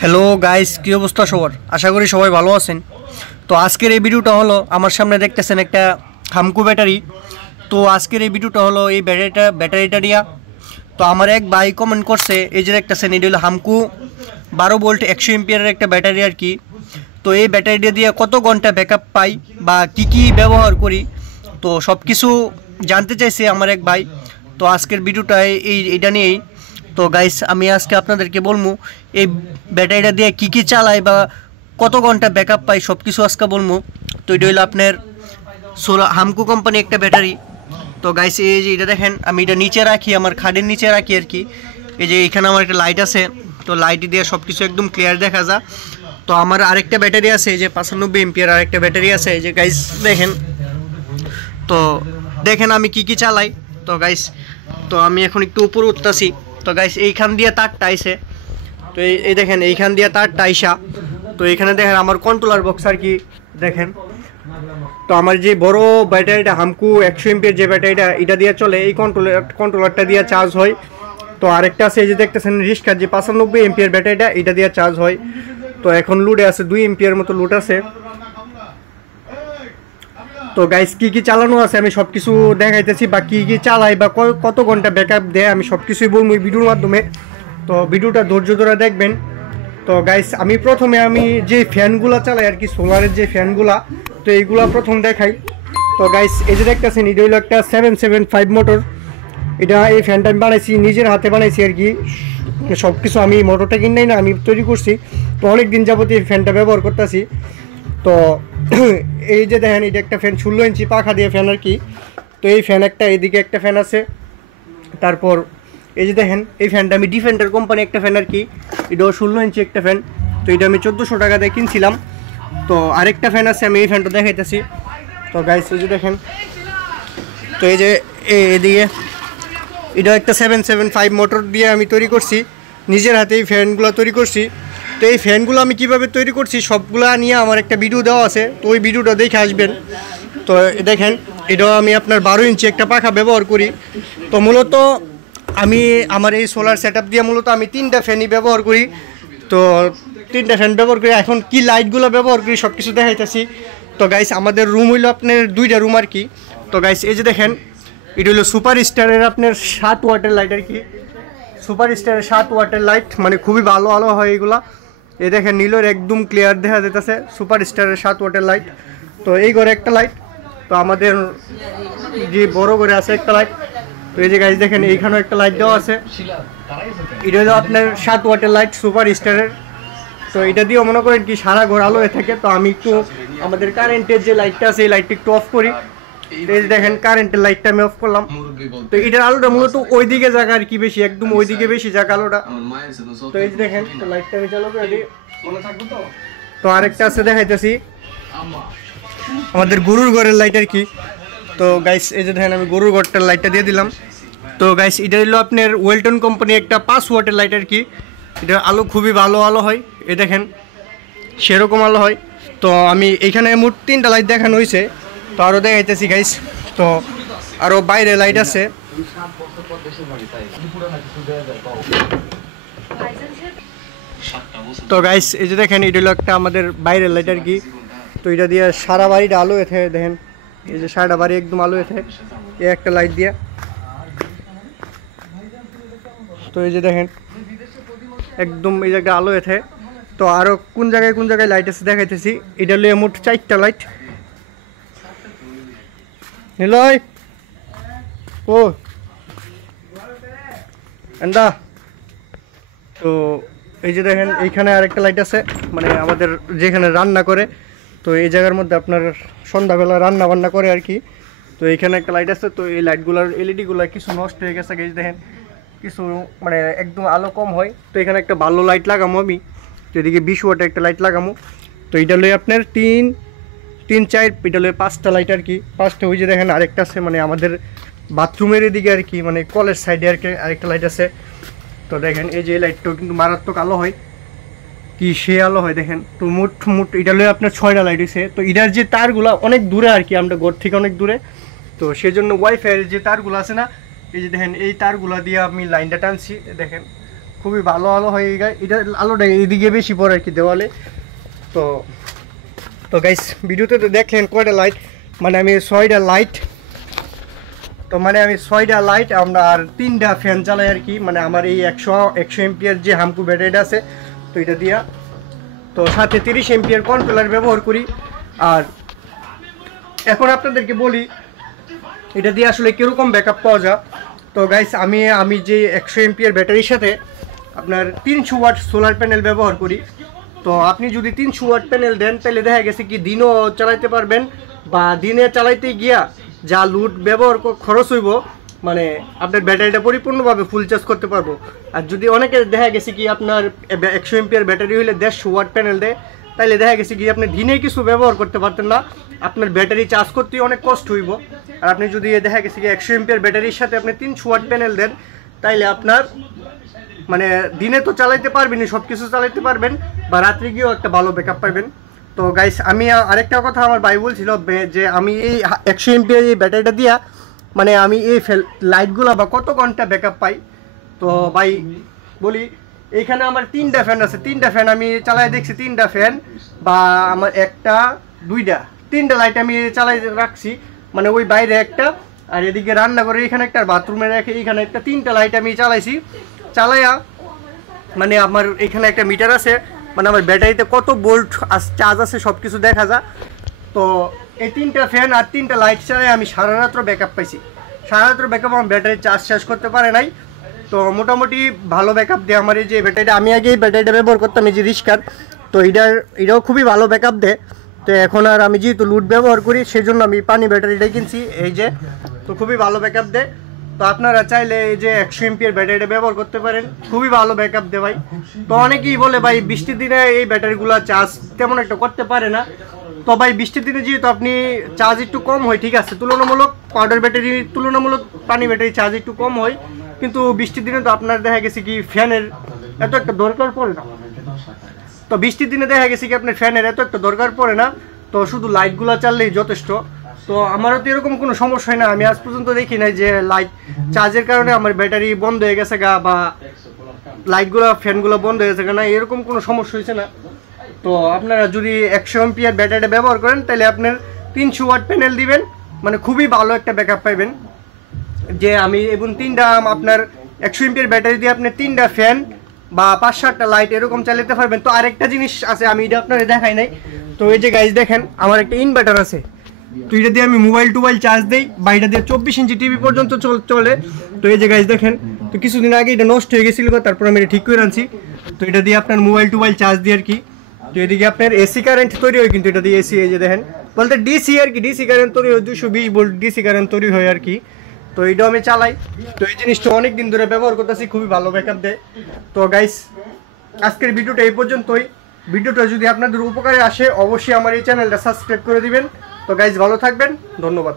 Hello guys, কি অবস্থা সবার? আশা করি সবাই ভালো আছেন। তো আজকের এই ভিডিওটা হলো, আমার সামনে দেখতেছেন একটা হামকো ব্যাটারি। তো আজকের এই ভিডিওটা হলো এই ব্যাটারিটা দিয়া। তো আমার এক ভাই কমেন্ট করছে, এই যে দেখতেছেন এটা হলো হামকো 12 ভোল্ট 100 এম্পিয়ারের একটা ব্যাটারি আর কি। তো এই ব্যাটারিটা দিয়ে কত ঘন্টা ব্যাকআপ পাই বা কি ব্যবহার করি, তো সব কিছু জানতে চাইছে আমার এক ভাই। তো আজকের ভিডিওটা এইটা নিয়েই। তো গাইস, আমি আজকে আপনাদেরকে বলবো এই ব্যাটারিটা দিয়ে কি চালাই বা কত ঘন্টা ব্যাকআপ পাই, সব কিছু আজকে বলবো। তো এটা হলো আপনার হামকো কোম্পানি একটা ব্যাটারি। তো গাইস, এই যে এটা দেখেন, আমি এটা নিচে রাখি, আমার খাটের নিচে রাখি আর কি। এই যে এখানে আমার একটা লাইট আছে, তো লাইট দিয়ে সব কিছু একদম ক্লিয়ার দেখা যায়। তো আমার আরেকটা ব্যাটারি আছে, এই যে 95 এম্পিয়ার আরেকটা ব্যাটারি আছে, এই যে গাইস দেখেন। তো দেখেন আমি কি চালাই। তো গাইস, তো আমি এখন একটু উপরে উঠতেছি। তো গাইস, এইখান দিয়ে তারটা আইছে। তো এই দেখেন, এইখান দিয়ে তারটা আইসা। তো এখানে দেখেন আমার কন্ট্রোলার বক্স আর কি দেখেন। তো আমার যে বড় ব্যাটারিটা হামকো 100 এমপির যে ব্যাটারিটা, এটা দিয়ে চলে, এই কন্ট্রোলারটা দিয়ে চার্জ হয়। তো আরেকটা আছে, এই যে দেখতেছেন রিস্কার যে 95 এমপির ব্যাটারিটা, এটা দিয়ে চার্জ হয়। তো এখন লোডে আছে 2 এমপির মতো লোড আছে। তো গাইস, কি চালানো আছে আমি সব কিছু দেখাইতেছি, বা কি চালাই বা কত ঘন্টা ব্যাকআপ দেয় আমি সব কিছুই বলবো এই ভিডিওর মাধ্যমে। তো ভিডিওটা ধৈর্য ধরে দেখবেন। তো গাইস, আমি প্রথমে যে ফ্যানগুলো চালাই আর কি, সোলারের যে ফ্যানগুলা, তো এইগুলা প্রথম দেখাই। তো গাইস, এই যে দেখতেছেন এটা হলো একটা 775 মোটর। এই ফ্যানটা আমি বানাইছি, নিজের হাতে বানাইছি আর কি। সব কিছু আমি মোটরটা কিনাই না, আমি তৈরি করছি। তো অনেক দিন যাবত এই ফ্যানটা ব্যবহার করতেছি। তো এই যে দেখেন, এটা একটা ফ্যান 16 ইঞ্চি পাখা দিয়ে ফ্যান আর কি। তো এই ফ্যান একটা, এইদিকে একটা ফ্যান আছে। তারপর এই যে দেখেন, এই ফ্যানটা আমি ডিফেন্ডার কোম্পানি একটা ফ্যান আর কি, এটাও 16 ইঞ্চি একটা ফ্যান। তো এটা আমি 1400 টাকা দিয়ে কিনছিলাম। তো আরেকটা ফ্যান আছে, আমি এই ফ্যানটা দেখাইতেছি। তো গাইস, এই যে দেখেন, তো এই যে এদিকে এটা একটা 775 মোটর দিয়ে আমি তৈরি করছি, নিজের হাতে এই ফ্যানগুলো তৈরি করছি। তো এই ফ্যানগুলো আমি কিভাবে তৈরি করছি সবগুলো নিয়ে আমার একটা ভিডিও দেওয়া আছে, তো ওই ভিডিওটা দেখে আসবেন। তো দেখেন, এটাও আমি আপনার 12 ইঞ্চি একটা পাখা ব্যবহার করি। তো মূলত আমি আমার এই সোলার সেট আপ দিয়ে মূলত আমি 3টা ফ্যানই ব্যবহার করি। তো 3টা ফ্যান ব্যবহার করি। এখন কি লাইটগুলো ব্যবহার করি সব কিছু দেখাইতেছি। তো গাইস, আমাদের রুম হইলো আপনার 2টা রুম আর কি। তো গাইস, এই যে দেখেন, এটা হলো সুপার স্টারের আপনার 7 ওয়াটের লাইট আর কি। সুপার স্টারের 7 ওয়াটের লাইট, মানে খুবই ভালো আলো হয় এগুলা। এই দেখেন, নীলের একদম ক্লিয়ার দেখা যেতেছে, সুপার স্টারের 7 ওয়াটের লাইট। তো এই ঘরে একটা লাইট, তো আমাদের যে বড় ঘরে আছে একটা লাইট। তো এই যে গাইস দেখেন, এইখানেও একটা লাইট দেওয়া আছে। এটা হলো আপনার 7 ওয়াটের লাইট সুপার স্টারের। তো এটা দিয়েও মনে করেন কি সারা ঘর আলো হয়ে থাকে। তো আমি একটু আমাদের কারেন্টের যে লাইটটা আছে, এই লাইটটা একটু অফ করি। এই যে দেখেন, কারেন্টের লাইটটা আমি অফ করলাম। তো এটার আলোটা মূলত ওইদিকে জায়গা আর কি, বেশি একদম ওইদিকে বেশি জায়গা আলোটা। তো এই যে দেখেন, লাইটটা আমি চালু করে দিই। তো আরেকটা আছে দেখাইতেছি, আমাদের গরুর ঘরের লাইট আর কি। তো গাইস, এই যে দেখেন, আমি গরুর ঘরটার লাইটটা দিয়ে দিলাম। তো গাইস, এটা হলো আপনার ওয়েলটন কোম্পানি একটা 5 ওয়াটের লাইট আর কি। এটার আলো খুবই ভালো আলো হয়, এ দেখেন সেরকম আলো হয়। তো আমি এইখানে মোট 3টা লাইট দেখানো হয়েছে, তো আরও দেখাইতেছি গাইস। তো আরও বাইরে লাইট আছে। তো গাইস, এই যে দেখেন, এটা হলো একটা আমাদের বাইরের লাইট আর কি। তো এটা দিয়ে সারা বাড়িটা আলো এথে দেখেন, এই যে সারাটা বাড়ি একদম আলো এথে এই একটা লাইট দিয়া। তো এই যে দেখেন, একদম এই জায়গাটা আলো এথে। তো আরও কোন জায়গায় লাইট আছে দেখাইতেছি। এটা হলো মোট 4টা লাইট। নিলয় ও এন্দা। তো এই যে দেখেন, এইখানে আরেকটা লাইট আছে, মানে আমাদের যেখানে রান্না করে। তো এই জায়গার মধ্যে আপনার সন্ধ্যাবেলা রান্না বান্না করে আর কি। তো এইখানে একটা লাইট আছে। তো এই লাইটগুলোর এলইডিগুলো কিছু নষ্ট হয়ে গেছে গাইস, দেখেন কিছু মানে একদম আলো কম হয়। তো এখানে একটা ভালো লাইট লাগামো আমি, তো এদিকে 20 ওয়াটের একটা লাইট লাগামো। তো এটা লই আপনার 3 4 এটা লই 5টা লাইট আর কি, 5টা। ওই যে দেখেন আরেকটা আছে, মানে আমাদের বাথরুমের এদিকে আর কি, মানে কলের সাইডে আর কি আরেকটা লাইট আছে। তো দেখেন, এই যে লাইটটাও কিন্তু মারাত্মক আলো হয়, কি সে আলো হয় দেখেন। তো মোট এটা লই আপনার 6টা লাইট হয়েছে। তো এটার যে তারগুলা অনেক দূরে আর কি, আমরা ঘর থেকে অনেক দূরে। তো সেজন্য ওয়াইফাইয়ের যে তারগুলো আছে না, এই যে দেখেন, এই তারগুলা দিয়ে আমি লাইনটা টানছি, দেখেন খুবই ভালো আলো হয় এটা আলোটা এদিকে বেশি পড়ে আর কি দেওয়ালে। তো তো গাইস ভিডিওতে তো দেখলেন কয়টা লাইট, মানে আমি 6টা লাইট, তো মানে আমি 6টা লাইট আমরা আর 3টা ফ্যান চালাই আর কি, মানে আমার এই 100 এম্পিয়ার যে হামকু ব্যাটারিটা আছে তো এটা দিয়া, তো সাথে 30 এম্পিয়ার কন্ট্রোলার ব্যবহার করি। আর এখন আপনাদেরকে বলি এটা দিয়ে আসলে কীরকম ব্যাকআপ পাওয়া যায়। তো গাইস আমি যে 100 এম্পিয়ার ব্যাটারির সাথে আপনার 300 ওয়াট সোলার প্যানেল ব্যবহার করি। তো আপনি যদি 300 ওয়াট প্যানেল দেন তাহলে দেখা গেছে কি দিনও চালাইতে পারবেন, বা দিনে চালাইতে গিয়া যা লোড ব্যবহার খরচ হইব মানে আপনার ব্যাটারিটা পরিপূর্ণভাবে ফুল চার্জ করতে পারবো। আর যদি অনেকে দেখা গেছে কি আপনার 100 এম্পিয়ার ব্যাটারি হইলে 150 ওয়াট প্যানেল দেয়, তাইলে দেখা গেছে কি আপনি দিনে কিছু ব্যবহার করতে পারতেন না, আপনার ব্যাটারি চার্জ করতেই অনেক কষ্ট হইব। আর আপনি যদি দেখা গেছে কি 100 এম্পিয়ার ব্যাটারির সাথে আপনি 300 ওয়াট প্যানেল দেন, তাইলে আপনার মানে দিনে তো চালাইতে পারবেনই, সব কিছু চালাইতে পারবেন, বা রাত্রে গিয়েও একটা ভালো ব্যাকআপ পাইবেন। তো গাইস আমি আরেকটা কথা আমার ভাই বলছিল যে আমি এই 100 এমপিএর এই ব্যাটারিটা দিয়া মানে আমি এই লাইটগুলো বা কত ঘন্টা ব্যাকআপ পাই। তো ভাই বলি এইখানে আমার 3টা ফ্যান আছে, 3টা ফ্যান আমি চালাই দেখছি, 3টা ফ্যান বা আমার 1টা 2টা 3টা লাইট আমি চালাই রাখছি, মানে ওই বাইরে একটা আর এদিকে রান্না করে এখানে একটা, আর বাথরুমে রেখে এইখানে একটা, 3টা লাইট আমি চালাইছি। চালাইয়া মানে আমার এখানে একটা মিটার আছে, মানে আমার ব্যাটারিতে কত ভোল্ট চার্জ আছে সব কিছু দেখা যায়। তো এই 3টা ফ্যান আর 3টা লাইট চালাই আমি সারা রাত্র ব্যাকআপ পাইছি। সারা রাত্র ব্যাকআপ আমার ব্যাটারি চার্জ শেষ করতে পারে নাই। তো মোটামুটি ভালো ব্যাকআপ দেয় আমার এই যে ব্যাটারিটা। আমি আগে এই ব্যাটারিটা ব্যবহার করতাম এই যে রিস্কার, তো এটাও খুবই ভালো ব্যাকআপ দেয়। তো এখন আর আমি যেহেতু লুড ব্যবহার করি সেজন্য আমি পানি ব্যাটারিটাই কিনছি এই যে, তো খুবই ভালো ব্যাকআপ দেয়। তো আপনারা চাইলে এই যে 100 এমপিএর ব্যাটারিটা ব্যবহার করতে পারেন, খুবই ভালো ব্যাকআপ দেয় ভাই। তো অনেকেই বলে ভাই বৃষ্টির দিনে এই ব্যাটারিগুলো চার্জ তেমন একটা করতে পারে না। তো ভাই বৃষ্টির দিনে যেহেতু আপনি চার্জ একটু কম হয়, ঠিক আছে, তুলনামূলক পাউডার ব্যাটারি তুলনামূলক পানি ব্যাটারি চার্জ একটু কম হয়, কিন্তু বৃষ্টির দিনে তো আপনার দেখা গেছে কি ফ্যানের এত একটা দরকার পড়ে না। তো বৃষ্টির দিনে দেখা গেছে কি আপনার ফ্যানের এত একটা দরকার পড়ে না, তো শুধু লাইটগুলো চাললেই যথেষ্ট। তো আমারও তো এরকম কোনো সমস্যা হয় না, আমি আজ পর্যন্ত দেখি নাই যে লাইট চার্জের কারণে আমার ব্যাটারি বন্ধ হয়ে গেছে গা, বা লাইটগুলো ফ্যানগুলো বন্ধ হয়ে গেছে গা, না এরকম কোনো সমস্যা হয়েছে না। তো আপনারা যদি 100 এমপিআর ব্যাটারিটা ব্যবহার করেন তাহলে আপনার 300 ওয়াট প্যানেল দিবেন, মানে খুবই ভালো একটা ব্যাকআপ পাইবেন। যে আমি এবং 3টা আপনার 100 এমপিআর ব্যাটারি দিয়ে আপনি 3টা ফ্যান বা 5-7টা লাইট এরকম চালাতে পারবেন। তো আরেকটা জিনিস আছে আমি এটা আপনাদের দেখাই নাই। তো এই যে গাইজ দেখেন আমার একটা ইনভার্টার আছে, তো এটা দিয়ে আমি মোবাইল টোবাইল চার্জ দিই, বা এটা দিয়ে 24 ইঞ্চি টিভি পর্যন্ত চলে। তো এই যে গাইজ দেখেন, তো কিছুদিন আগে এটা নষ্ট হয়ে গেছিল, তারপর আমি এটা ঠিক করে আনছি। তো এটা দিয়ে আপনার মোবাইল টোবাইল চার্জ দিয়ে আর কি। তো এদিকে আপনার এসি কারেন্ট তৈরি হয়, কিন্তু এটা দিয়ে এসি এই যে দেখেন বলতে ডিসি আর কি, ডিসি কারেন্ট তৈরি হয়, 220 ভোল্ট ডিসি কারেন্ট তৈরি হয় আর কি। তো এটাও আমি চালাই। তো এই জিনিসটা অনেক দিন ধরে ব্যবহার করতেছি, খুবই ভালো ব্যাকআপ দেয়। তো গাইস আজকের ভিডিওটা এই পর্যন্তই। ভিডিওটা যদি আপনাদের উপকারে আসে অবশ্যই আমার এই চ্যানেলটা সাবস্ক্রাইব করে দিবেন। তো গাইস ভালো থাকবেন, ধন্যবাদ।